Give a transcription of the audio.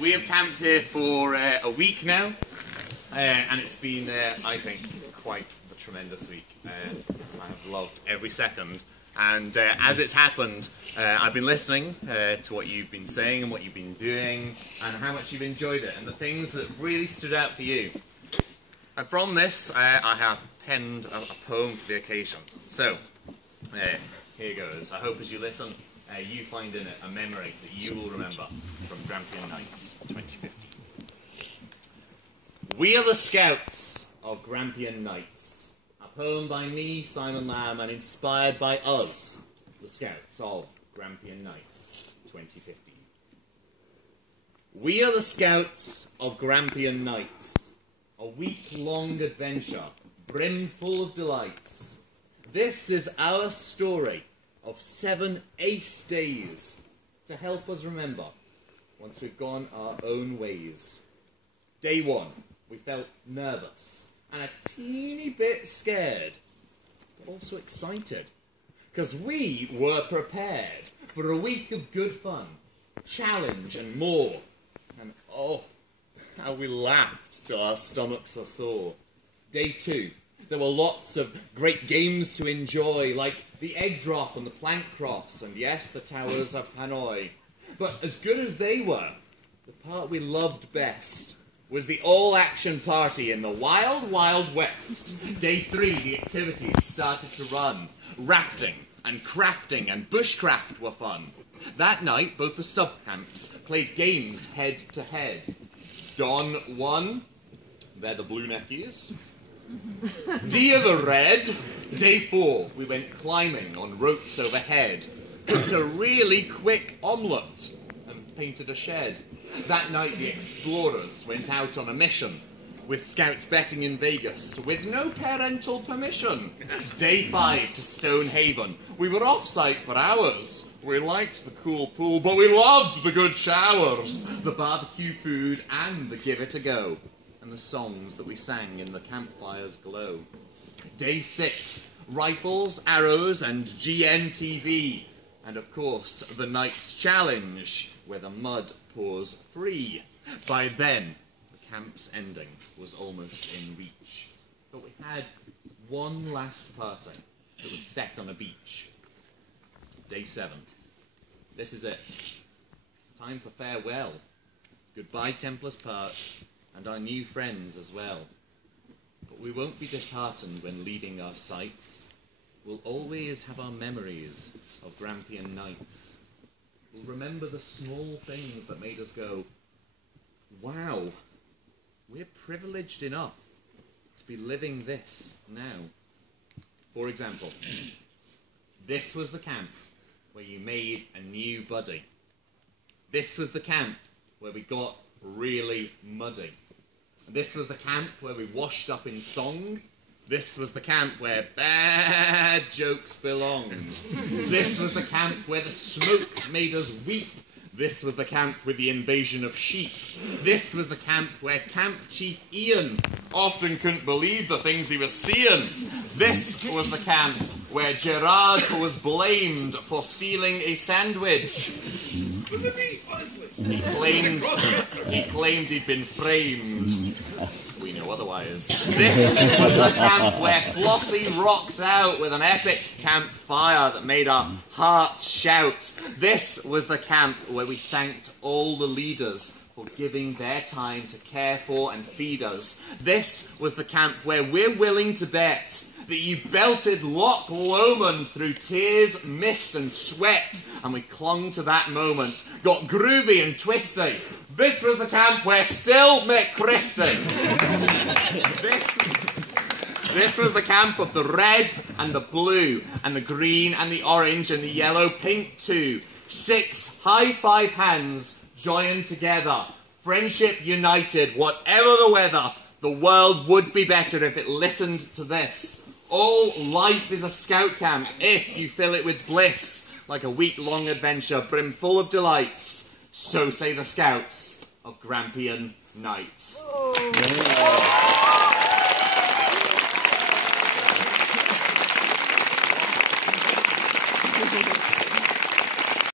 We have camped here for a week now, and it's been, I think, quite a tremendous week. I have loved every second, and as it's happened, I've been listening to what you've been saying and what you've been doing, and how much you've enjoyed it, and the things that really stood out for you. And from this, I have penned a poem for the occasion. So, here goes. I hope as you listen, you find in it a memory that you will remember from Grampian Nights 2015. We are the Scouts of Grampian Nights, a poem by me, Simon Lamb, and inspired by us, the Scouts of Grampian Nights 2015. We are the Scouts of Grampian Nights, a week-long adventure, brimful of delights. This is our story of 7 ace days to help us remember once we've gone our own ways. Day 1, we felt nervous and a teeny bit scared, but also excited, because we were prepared for a week of good fun, challenge and more. And oh, how we laughed till our stomachs were sore. Day 2, there were lots of great games to enjoy, like the egg drop and the plank cross, and yes, the towers of Hanoi. But as good as they were, the part we loved best was the all-action party in the wild, wild west. Day 3, the activities started to run. Rafting and crafting and bushcraft were fun. That night, both the sub-camps played games head-to-head. Dawn won. They're the blue neckies. D are the red. Day 4, we went climbing on ropes overhead, cooked a really quick omelette, and painted a shed. That night the explorers went out on a mission, with scouts betting in Vegas, with no parental permission. Day 5 to Stonehaven. We were off-site for hours. We liked the cool pool, but we loved the good showers, the barbecue food, and the give it a go, and the songs that we sang in the campfire's glow. Day 6, rifles, arrows, and GNTV. And of course, the night's challenge, where the mud pours free. By then, the camp's ending was almost in reach. But we had one last party that was set on a beach. Day 7. This is it. Time for farewell. Goodbye, Templars Park, and our new friends as well. But we won't be disheartened when leaving our sights. We'll always have our memories of Grampian Nights. We'll remember the small things that made us go, wow, we're privileged enough to be living this now. For example, this was the camp where you made a new buddy. This was the camp where we got really muddy. This was the camp where we washed up in song. This was the camp where bad jokes belonged. This was the camp where the smoke made us weep. This was the camp with the invasion of sheep. This was the camp where Camp Chief Ian often couldn't believe the things he was seeing. This was the camp where Gerard was blamed for stealing a sandwich. Was it me, honestly? He claimed he'd been framed. We know otherwise. This was the camp where Flossie rocked out with an epic campfire that made our hearts shout. This was the camp where we thanked all the leaders for giving their time to care for and feed us. This was the camp where we're willing to bet that you belted Loch Lomond through tears, mist and sweat, and we clung to that moment, got groovy and twisty. This was the camp where Still McChristy. This was the camp of the red and the blue and the green and the orange and the yellow, pink too. 6 high-five hands joined together. Friendship united, whatever the weather. The world would be better if it listened to this. All life is a scout camp if you fill it with bliss, like a week-long adventure brimful of delights. So say the Scouts of Grampian Nights. Oh.